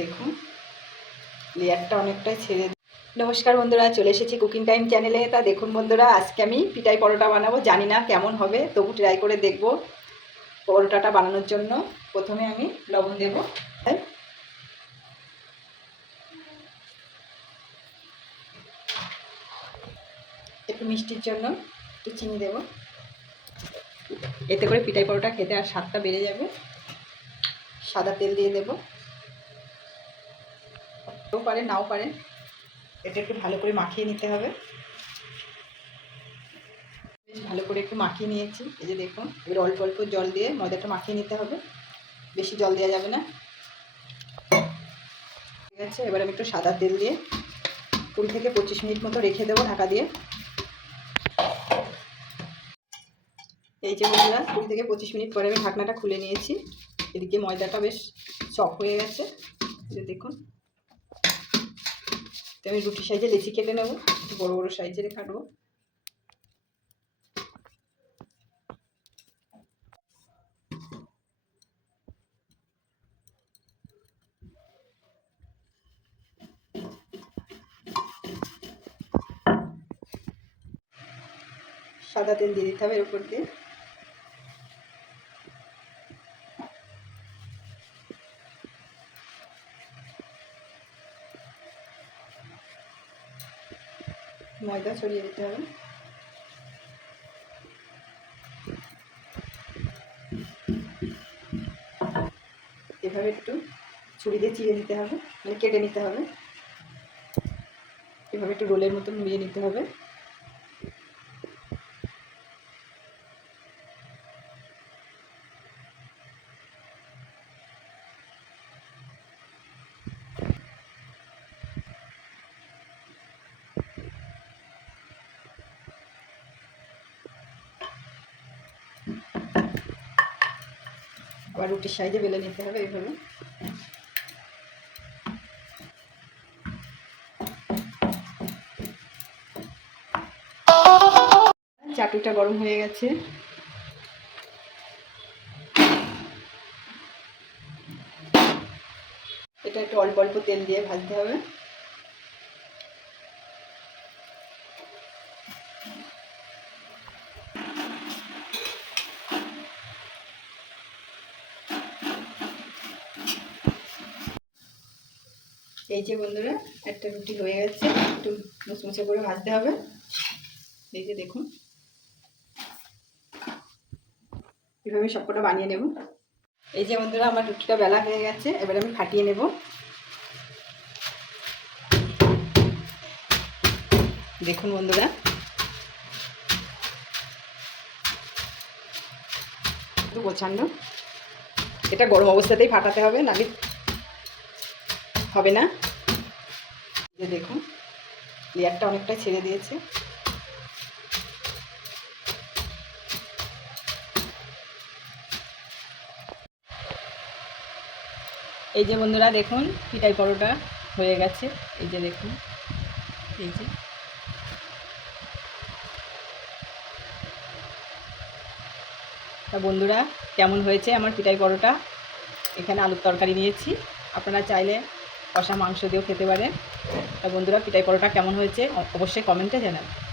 দেখুন লেয়ারটা অনেকটাই ছেড়ে। নমস্কার বন্ধুরা, চলে এসেছি কুকিং টাইম চ্যানেলে। তা দেখুন বন্ধুরা, আজকে আমি পিঠাই পরোটা বানাবো। জানি না কেমন হবে, তবু ট্রাই করে দেখব। পরোটাটা বানানোর জন্য প্রথমে আমি লবণ দেব, একটু মিষ্টির জন্য একটু চিনি দেব। এতে করে পিঠাই পরোটা খেতে আর স্বাদটা বেড়ে যাবে। সাদা তেল দিয়ে দেবো, পারেন নাও পারেন। এটা একটু ভালো করে মাখিয়ে নিতে হবে। বেশ ভালো করে একটু মাখিয়ে নিয়েছি। এই যে দেখুন, এবার অল্প অল্প জল দিয়ে ময়দাটা মাখিয়ে নিতে হবে, বেশি জল দেওয়া যাবে না। ঠিক আছে, এবার আমি একটু সাদা তেল দিয়ে 20 থেকে 25 মিনিট মতো রেখে দেবো ঢাকা দিয়ে। এই যে বন্ধুরা, 20 থেকে 25 মিনিট পরে আমি ঢাকনাটা খুলে নিয়েছি। এদিকে ময়দাটা বেশ সফট হয়ে গেছে, এই যে দেখুন। তো আমি রুটি সাইজে লেচি কেটে নেবো, একটু বড় বড় সাইজের কাটবো। সাদা তেল দিয়ে দিতে হবে এর উপর দিয়ে। ময়দা ছড়িয়ে দিতে হবে। এভাবে একটু ছুরি দিয়ে চিড়ে নিতে হবে, মানে কেটে নিতে হবে। এভাবে একটু রোলের মতো মুড়িয়ে নিতে হবে। আবার রুটির সাইজে বেলে নিতে হবে এইভাবে। চাটুটা গরম হয়ে গেছে। এটা একটু অল্প অল্প তেল দিয়ে ভাজতে হবে। এই যে বন্ধুরা, একটা রুটি হয়ে গেছে, একটু মুচমুচে করে ভাজতে হবে। এই যে দেখুন, এভাবে সবকটা বানিয়ে নেব। এই যে বন্ধুরা, আমার রুটিটা বেলা হয়ে গেছে, এবার আমি ফাটিয়ে নেব। দেখুন বন্ধুরা, একটু প্রচণ্ড, এটা গরম অবস্থাতেই ফাটাতে হবে, নাহলে হবে না। যে দেখুন, লেয়ারটা অনেকটা ছেড়ে দিয়েছে। এই যে বন্ধুরা দেখুন, পিঠাই পরোটা হয়ে গেছে। এই যে দেখুন, এই যে তা বন্ধুরা, কেমন হয়েছে আমার পিঠাই পরোটা? এখানে আলুর তরকারি নিয়েছি, আপনারা চাইলে কষা মাংস দিয়েও খেতে পারেন। তা বন্ধুরা, পিঠাই পরোটা কেমন হয়েছে অবশ্যই কমেন্টে জানাবেন।